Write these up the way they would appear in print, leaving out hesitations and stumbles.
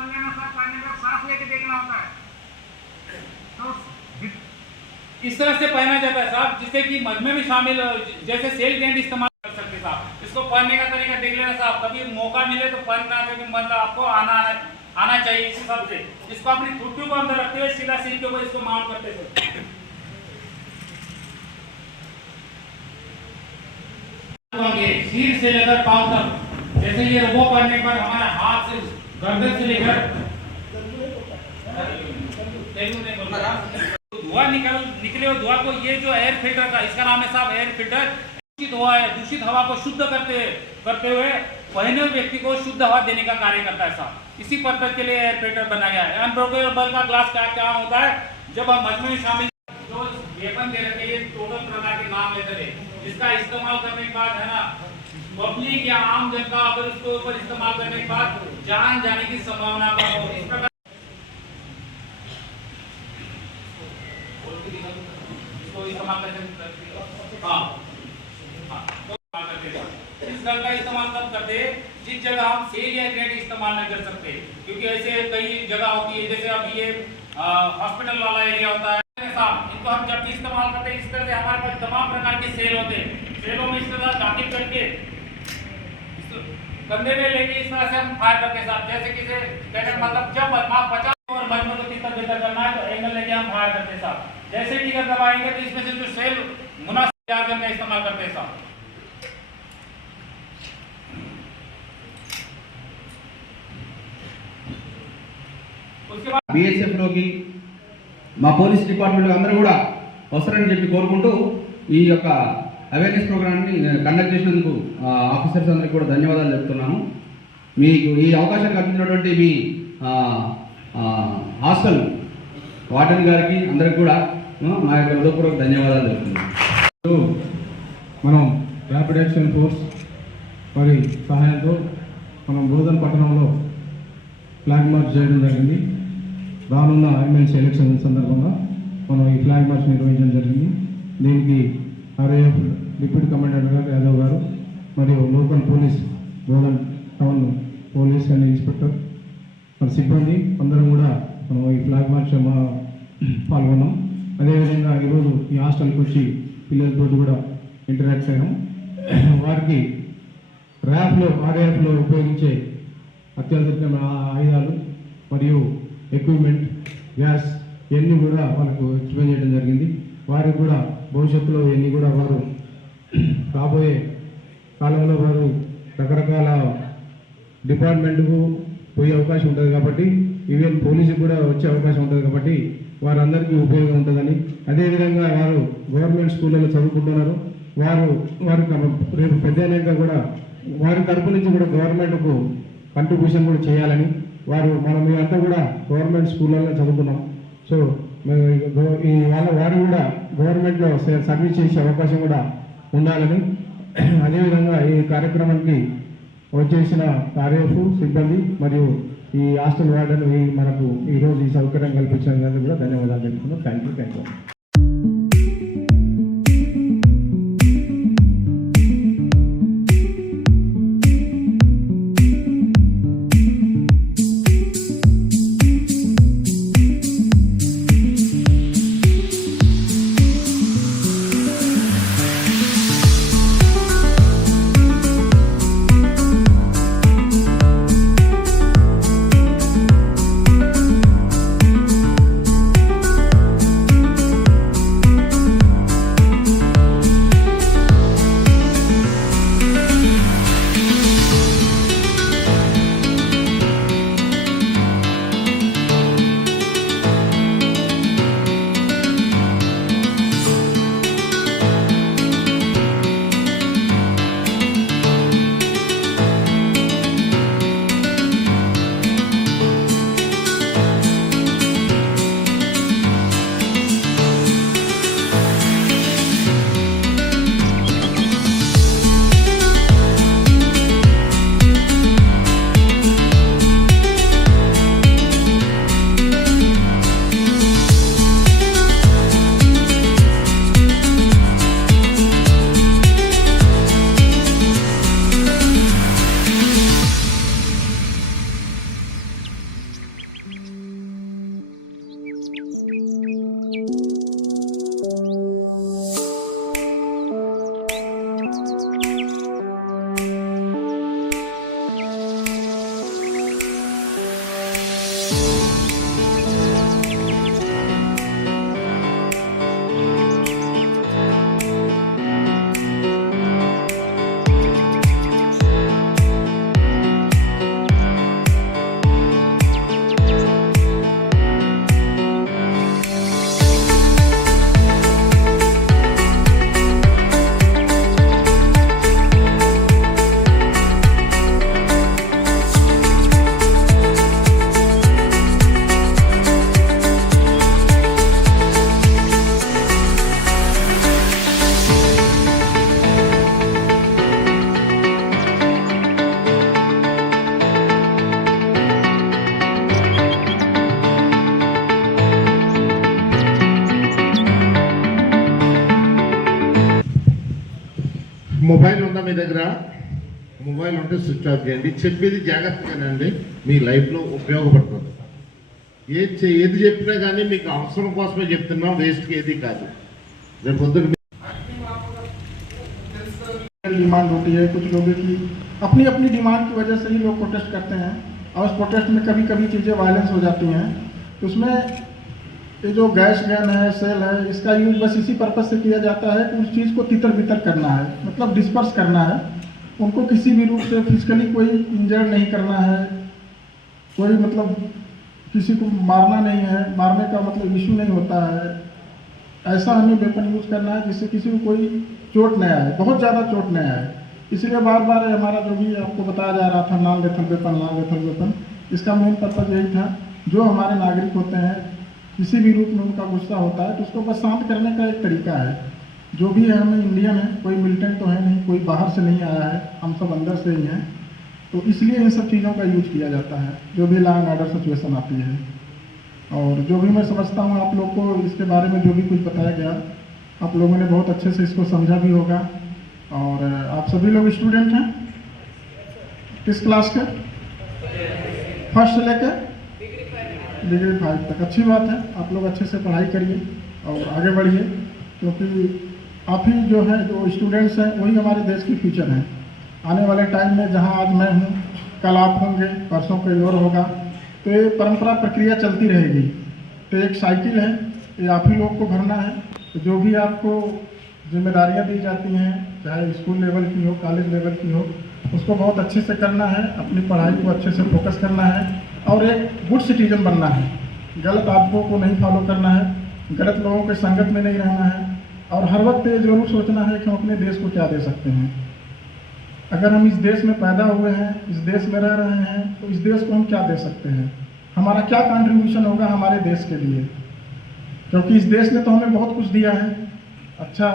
बदल लेना सर, पानी का साफ लेके देखना होता है। तो इस तरह से पहना जाता है साहब, जिससे कि मजमे में शामिल जैसे सेल गेंद इस्तेमाल कर सकते साहब। इसको पहनने का तरीका देख लेना साहब, कभी मौका मिले तो पहनना, कभी मतलब आपको आना चाहिए इस हिसाब से। इसको अपनी ठुड्डी को अंदर रखते हुए सीधा सीट के ऊपर इसको माउंट करते थे। सिर से लेकर पांव तक, जैसे ये वो करने पर हमारा हाथ से गर्दन से लेकर धुआं निकले हुए धुआं को, ये जो एयर फिल्टर था, इसका नाम है साहब एयर फिल्टर। दूषित हुआ है, दूषित हवा को शुद्ध करते हुए पहने हुए व्यक्ति को शुद्ध हवा देने का कार्य करता है साहब। इसी पर्पज के लिए एयर फिल्टर बनाया गया है। अनब्रेकेबल का ग्लास क्या होता है, जब हम मजमे में शामिल जो वेपन दे रखे हैं, टोटल प्रकार के नाम लेते हैं, जिसका इस्तेमाल करने के बाद है ना पब्लिक या आम जनता अगर उसको ऊपर इस्तेमाल करने के बाद जान जाने की संभावना कम हो। इस प्रकार इस गन का इस्तेमाल तब करते हैं जिस जगह हम सेल या ग्रेनेड इस्तेमाल नहीं कर सकते, क्योंकि ऐसे कई जगह होती है, जैसे अब ये हॉस्पिटल वाला एरिया होता है साहब, इनको हम जब भी इस्तेमाल करते हैं, इस तरह से हमारे पास तमाम प्रकार के सेल होते हैं। सेलों में इस तरह दाखिल करके कंधे में लेके इस तरह से हम फायर करते साहब, जैसे कि मतलब जब 50 और मजमे को 30 बेहतर करना है तो एंगल लेके हम फायर करते साहब। जैसे टिगर दबाएंगे तो इसमें से जो सेल मुनासिब का इस्तेमाल करते हैं साहब। उसके बाद बीएसएफ లోకి మా పోలీస్ డిపార్ట్మెంట్ అందరూ కూడా వస్తారని చెప్పి కోరుకుంటూ ఈ యొక్క అవేర్నెస్ ప్రోగ్రామ్ని కండక్ట్ చేసినందుకు ఆఫీసర్స్ అందరికీ కూడా ధన్యవాదాలు చెప్తున్నాను. మీకు ఈ అవకాశం కల్పించినటువంటి మీ హాస్టల్ వార్డెన్ గారికి అందరికి కూడా మా యొక్క హృదయపూర్వక ధన్యవాదాలు చెప్తున్నాను. మనం ర్యాపిడ్ యాక్షన్ ఫోర్స్ వారి సహాయంతో మనం బోధన్ పట్టణంలో ఫ్లాగ్ మార్చ్ చేయడం జరిగింది. రానున్న ఎమ్మెల్సీ ఎలక్షన్ సందర్భంగా మనం ఈ ఫ్లాగ్ మార్చ్ నిర్వహించడం జరిగింది. దీనికి ఆర్ఏఎఫ్ డిప్యూటీ కమాండెంట్ గారు యాదవ్ గారు మరియు local police Bodhan town police and inspector మన సిబ్బంది అందరం కూడా మనం ఈ ఫ్లాగ్ మార్చ్ పాల్గొన్నాం. అదేవిధంగా ఈరోజు ఈ హాస్టల్కి వచ్చి పిల్లలతో కూడా ఇంటరాక్ట్ అయ్యాం. వారికి ఆర్ఏఎఫ్లో ఉపయోగించే అత్యవసరమైన ఆయుధాలు మరియు ఎక్విప్మెంట్, గ్యాస్ ఇవన్నీ కూడా వాళ్ళకు ఎక్స్ప్లెయిన్ చేయడం జరిగింది. వారికి కూడా భవిష్యత్తులో ఇవన్నీ కూడా వారు రాబోయే కాలంలో వారు రకరకాల డిపార్ట్మెంట్కు పోయే అవకాశం ఉంటుంది కాబట్టి, ఈవెన్ పోలీసుకు కూడా వచ్చే అవకాశం ఉంటుంది కాబట్టి వారందరికీ ఉపయోగం ఉంటుందని, అదేవిధంగా వారు గవర్నమెంట్ స్కూళ్ళలో చదువుకుంటున్నారు, వారికి రేపు పెద్దయినాక కూడా వారి తరపు నుంచి కూడా గవర్నమెంట్కు కంట్రిబ్యూషన్ కూడా చేయాలని, మేమంతా కూడా గవర్నమెంట్ స్కూళ్ళలో చదువుకున్నాం. సో వారు కూడా గవర్నమెంట్లో సర్వీస్ చేసే అవకాశం కూడా ఉండాలని, అదేవిధంగా ఈ కార్యక్రమానికి వచ్చేసిన ఆర్ఏఎఫ్ సిబ్బంది మరియు ఈ హాస్టల్ వార్డెన్ మనకు ఈరోజు ఈ సౌకర్యం కల్పించినందుకు కూడా ధన్యవాదాలు చెప్తున్నాం. Thank you. మొబైల్ ఉందా మీ దగ్గర? మొబైల్ ఉంటే స్విచ్ ఆఫ్ చేయండి. చెప్పేది జాగ్రత్తగానండి, మీ లైఫ్లో ఉపయోగపడుతుంది. ఏది చెప్పినా కానీ మీకు అవసరం కోసమే చెప్తున్నాం, వేస్ట్కి ఏది కాదు. రేపు పొద్దున్న डिमांड होती है, कुछ लोगों की अपनी अपनी डिमांड की वजह से ही लोग प्रोटेस्ट करते हैं और उस प्रोटेस्ट में कभी कभी चीज़ें वायलेंस हो जाती हैं। तो उसमें ये जो गैस गन है, सेल है, इसका यूज बस इसी पर्पज़ से किया जाता है कि उस चीज़ को तितर बितर करना है, मतलब डिस्पर्स करना है। उनको किसी भी रूप से फिजिकली कोई इंजर्ड नहीं करना है, कोई मतलब किसी को मारना नहीं है, मारने का मतलब इशू नहीं होता है। ऐसा हमें वेपन यूज़ करना है जिससे किसी को कोई चोट न आए, बहुत ज़्यादा चोट न आए। इसलिए बार बार हमारा जो भी आपको बताया जा रहा था नॉन लेथल वेपन, इसका मेन पर्पज़ यही था, जो हमारे नागरिक होते हैं किसी भी रूप में उनका गुस्सा होता है तो उसको बस शांत करने का एक तरीका है। जो भी है, हम इंडियन है, कोई मिलिटेंट तो है नहीं, कोई बाहर से नहीं आया है, हम सब अंदर से ही हैं। तो इसलिए इन सब चीज़ों का यूज किया जाता है जो भी लॉ एंड ऑर्डर सिचुएशन आती है। और जो भी मैं समझता हूँ आप लोग को इसके बारे में जो भी कुछ बताया गया, आप लोगों ने बहुत अच्छे से इसको समझा भी होगा। और आप सभी लोग स्टूडेंट हैं, किस क्लास के? फर्स्ट से लेकर डिग्री 5 तक। अच्छी बात है, आप लोग अच्छे से पढ़ाई करिए और आगे बढ़िए, क्योंकि आप ही जो है, जो स्टूडेंट्स हैं, वही हमारे देश की फ्यूचर हैं। आने वाले टाइम में जहां आज मैं हूं, कल आप होंगे, परसों कोई और होगा, तो ये परंपरा प्रक्रिया चलती रहेगी। तो एक साइकिल है, ये आप ही लोग को भरना है। तो जो भी आपको जिम्मेदारियां दी जाती हैं, चाहे स्कूल लेवल की हो, कॉलेज लेवल की हो, उसको बहुत अच्छे से करना है, अपनी पढ़ाई को अच्छे से फोकस करना है और एक गुड सिटीजन बनना है। गलत आदतों को नहीं फॉलो करना है, गलत लोगों के संगत में नहीं रहना है और हर वक्त ये जरूर सोचना है कि हम अपने देश को क्या दे सकते हैं। अगर हम इस देश में पैदा हुए हैं, इस देश में रह रहे हैं, तो इस देश को हम क्या दे सकते हैं, हमारा क्या कंट्रीब्यूशन होगा हमारे देश के लिए। क्योंकि इस देश ने तो हमें बहुत कुछ दिया है, अच्छा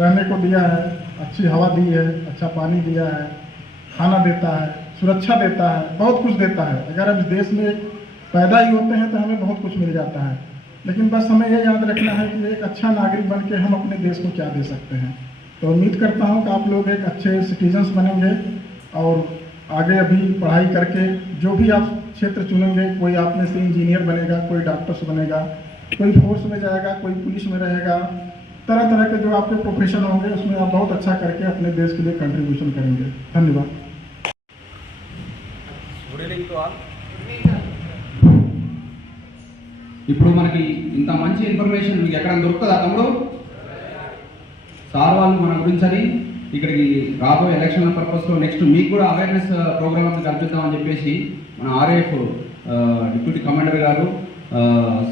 रहने को दिया है, अच्छी हवा दी है, अच्छा पानी दिया है, खाना देता है, सुरक्षा देता है, बहुत कुछ देता है। अगर हम इस देश में पैदा ही होते हैं तो हमें बहुत कुछ मिल जाता है। लेकिन बस हमें ये याद रखना है कि एक अच्छा नागरिक बन के हम अपने देश को क्या दे सकते हैं। तो उम्मीद करता हूँ कि आप लोग एक अच्छे सिटीजन्स बनेंगे और आगे अभी पढ़ाई करके जो भी आप क्षेत्र चुनेंगे, कोई आप में से इंजीनियर बनेगा, कोई डॉक्टर्स बनेगा, कोई फोर्स में जाएगा, कोई पुलिस में रहेगा, तरह तरह के जो आपके प्रोफेशन होंगे उसमें आप बहुत अच्छा करके अपने देश के लिए कंट्रीब्यूशन करेंगे। धन्यवाद। ఇప్పుడు మనకి ఇంత మంచి ఇన్ఫర్మేషన్ మీకు ఎక్కడ దొరుకుతుందా తమ్ముడు? సార్ వాళ్ళు మన గురించి అని ఇక్కడికి రాబోయే ఎలక్షన్ పర్పస్లో నెక్స్ట్ మీకు కూడా అవేర్నెస్ ప్రోగ్రామ్ అంతా కల్పిద్దామని చెప్పేసి మన ఆర్ఏఎఫ్ డిప్యూటీ కమాండర్ గారు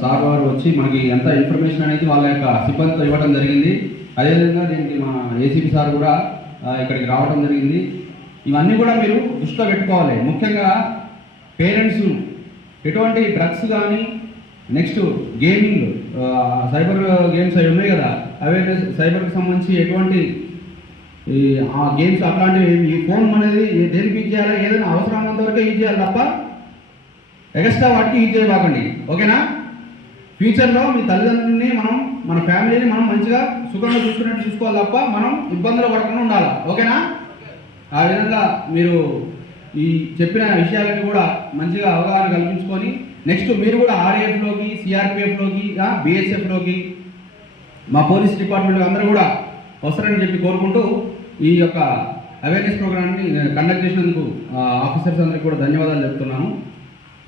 సార్ వారు వచ్చి మనకి ఎంత ఇన్ఫర్మేషన్ అనేది వాళ్ళ యొక్క సిబ్బందితో ఇవ్వడం జరిగింది. అదేవిధంగా దీనికి మన ఏసీపీ సార్ కూడా ఇక్కడికి రావడం జరిగింది. ఇవన్నీ కూడా మీరు దృష్టిలో పెట్టుకోవాలి. ముఖ్యంగా పేరెంట్స్ ఎటువంటి డ్రగ్స్ కానీ నెక్స్ట్ గేమింగ్, సైబర్ గేమ్స్ అవి ఉన్నాయి కదా, అవేర్నెస్ సైబర్కి సంబంధించి ఎటువంటి ఆ గేమ్స్ అట్లాంటివి ఈ ఫోన్ అనేది దేనికి యూజ్ చేయాలి, ఏదైనా అవసరమైనంత వరకే యూజ్ చేయాలి తప్ప ఎక్స్ట్రా వాటికి యూజ్ చేయబాకండి. ఓకేనా? ఫ్యూచర్లో మీ తల్లిదండ్రులని మనం, మన ఫ్యామిలీని మనం మంచిగా సుఖంగా చూసుకున్నట్టు చూసుకోవాలి తప్ప మనం ఇబ్బందులు పడకుండా ఉండాలి. ఓకేనా? ఆ విధంగా మీరు ఈ చెప్పిన విషయాలన్నీ కూడా మంచిగా అవగాహన కల్పించుకొని నెక్స్ట్ మీరు కూడా ఆర్ఏఎఫ్లోకి, సిఆర్పిఎఫ్లోకి, బిఎస్ఎఫ్లోకి, మా పోలీస్ డిపార్ట్మెంట్ అందరూ కూడా వస్తారని చెప్పి కోరుకుంటూ ఈ యొక్క అవేర్నెస్ ప్రోగ్రామ్ని కండక్ట్ చేసినందుకు ఆఫీసర్స్ అందరికీ కూడా ధన్యవాదాలు చెప్తున్నాను.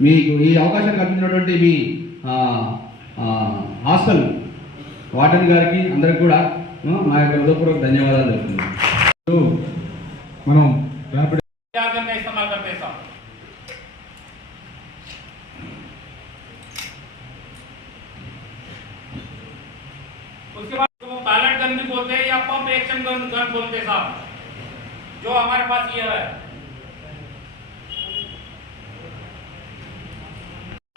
మీకు ఈ అవకాశం కల్పించినటువంటి మీ హాస్టల్ వార్డెన్ గారికి అందరికి కూడా మా యొక్క హృదయపూర్వక ధన్యవాదాలు తెలుపుతున్నాం. మనం ర్యాపిడ్ का इस्तेमाल करते हैं साहब। उसके बाद वो बैलेट गन भी बोलते हैं या पंप एक्शन गन बोलते हैं साहब, जो हमारे पास ये है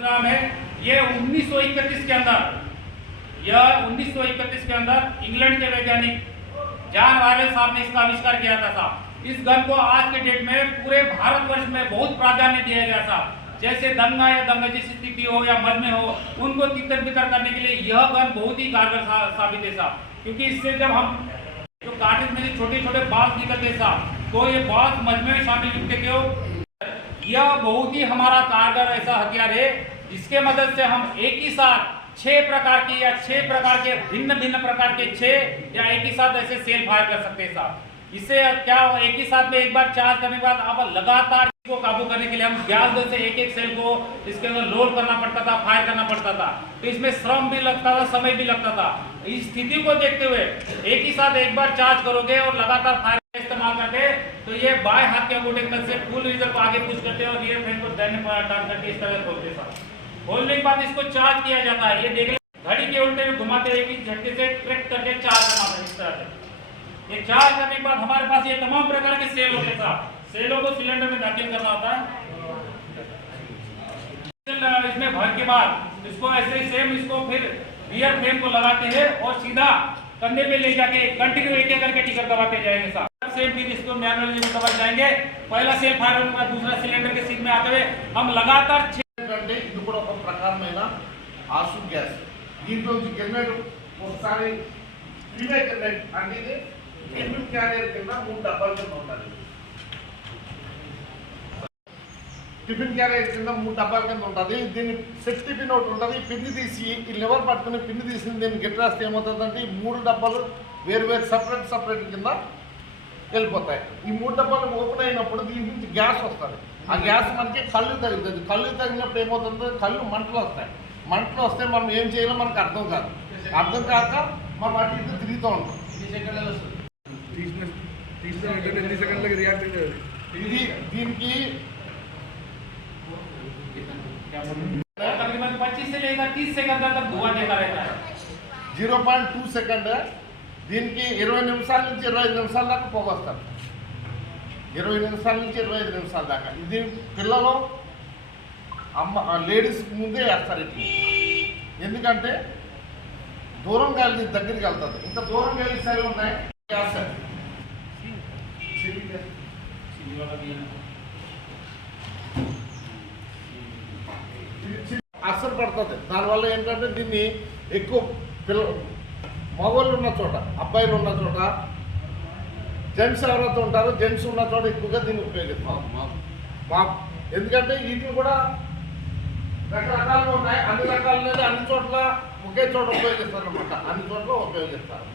नाम है। ये 1931 के अंदर, यह 1931 के अंदर इंग्लैंड के वैज्ञानिक जॉन वायरल साहब ने इसका आविष्कार किया था साहब। इस गन को आज के डेट में पूरे भारतवर्ष में बहुत प्राधान्य दिया गया था। जैसे दंगा या दंगा जैसी स्थिति हो या मरने हो, उनको तितर बितर करने के लिए यह गन बहुत ही कारगर साबित है साहब। क्योंकि इससे जब हम जो कार्टेज में छोटे छोटे बाल निकलते साहब, तो ये बाल मजमे में शामिल होते क्यों, यह बहुत ही हमारा कारगर ऐसा हथियार है जिसके मदद से हम एक ही साथ 6 प्रकार की या 6 प्रकार के भिन्न भिन्न प्रकार के 6 या एक ही साथ ऐसे सेल फायर कर सकते हैं साहब। इससे क्या एक ही साथ में एक बार चार्ज करने के बाद आप लगातार को काबू करने के लिए हम गैस से एक एक सेल को इसके अंदर लोड करना पड़ता था, फायर करना पड़ता था, तो इसमें श्रम भी लगता था, समय भी लगता था। इस स्थिति को देखते हुए एक ही साथ एक बार चार्ज करोगे और लगातार फायर इस्तेमाल करके, तो ये बाएं हाथ के अंगूठे से फुल रिजल्ट को आगे पुश करते हैं और रियर फ्रेम को दाहिने टर्न करके इस तरह खोलते हैं। खोलने के बाद इसको चार्ज किया जाता है। ये देख घड़ी के उल्टे में घुमाते हुए झटके से ट्रैक करके चार्ज करना है इस तरह से। ये चार्ज करने के बाद हमारे पास ये तमाम प्रकार के सेल होते हैं साहब। सेलों को सिलेंडर में दाखिल करना होता है। इसमें भर के बाद इसको ऐसे ही सेम इसको फिर रियर फ्रेम को लगाते हैं और सीधा कंधे पे ले जाके कंटिन्यू एक एक करके टिकर दबाते जाएंगे साहब। सेम फिर इसको मैनुअली में दबा जाएंगे। पहला सेल फायर होने के बाद दूसरा सिलेंडर के सीट में आते हुए हम लगातार అంటే ఇది కూడా ఒక ప్రకారమైన ఆసు గ్యాస్. దీంట్లో జనరేట్ ఒకసారి ఫ్రీవే జనరేట్ అంటే ఇది టిఫిన్ క్యారియర్ కింద 3 డబ్బాల కింద ఉండాలి. టిఫిన్ క్యారియర్ కింద 3 డబ్బాల కింద ఉంటుంది. దీన్ని సేఫ్టీ పిన్ ఒకటి ఉంటుంది. పిన్ని తీసి ఈ లివర్ పట్టుకుని పిన్ని తీసి దీన్ని గిట్రాస్తే ఏమవుతుందంటే ఈ 3 డబ్బాలు వేరు వేరు సపరేట్ కింద వెళ్ళిపోతాయి. ఈ 3 డబ్బాలు ఓపెన్ అయినప్పుడు దీని నుంచి గ్యాస్ వస్తుంది. ఆ గ్యాస్ మనకి కళ్ళు తగులుతుంది. కళ్ళు తగిలినప్పుడు ఏమవుతుందో కళ్ళు మంటలు వస్తాయి. మంటలు వస్తే మనం ఏం చేయాలో మనకు అర్థం కాదు. అర్థం కాక మనం అటు ఇటు తిరుగుతూ ఉంటాం. ఇది దీనికి 25 से लेकर 30 सेकंड तक धुआं देता रहता है. 0.2 సెకండ్. దీనికి 20 నిమిషాల నుంచి 25 నిమిషాల దాకా పోగొస్తారు. 20 నిమిషాల నుంచి 25 నిమిషాల దాకా. ఇది పిల్లలు లేడీస్ ముందే వేస్తారు ఇట్లా. ఎందుకంటే దూరం గాలి దగ్గరికి వెళ్తుంది. ఇంకా దూరం గాలి సరే ఉన్నాయి వేస్తారు. అసలు పడుతుంది. దానివల్ల ఏంటంటే దీన్ని ఎక్కువ మగవాళ్ళు ఉన్న చోట, అబ్బాయిలు ఉన్న చోట, జెంట్స్ ఎవరైతే ఉంటారో జెంట్స్ ఉన్న చోట ఎక్కువగా దీన్ని ఉపయోగిస్తాం. ఎందుకంటే వీటిని కూడా రకరకాలుగా ఉన్నాయి. అన్ని రకాలు అనేది అన్ని చోట్ల ఒకే చోట ఉపయోగిస్తారు అనమాట. అన్ని చోట్ల ఉపయోగిస్తారు.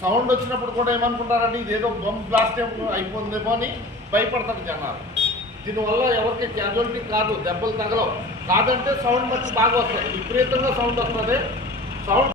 సౌండ్ వచ్చినప్పుడు కూడా ఏమనుకుంటారంటే ఇదేదో బొమ్మ బ్లాస్ట్ అయిపోతుందేమో అని భయపడతారు జనాలు. దీనివల్ల ఎవరికి క్యాజువాలిటీ కాదు, దెబ్బలు తగలవు. కాదంటే సౌండ్ మట్టి బాగా వస్తుంది. విపరీతంగా సౌండ్ వస్తుంది. సౌండ్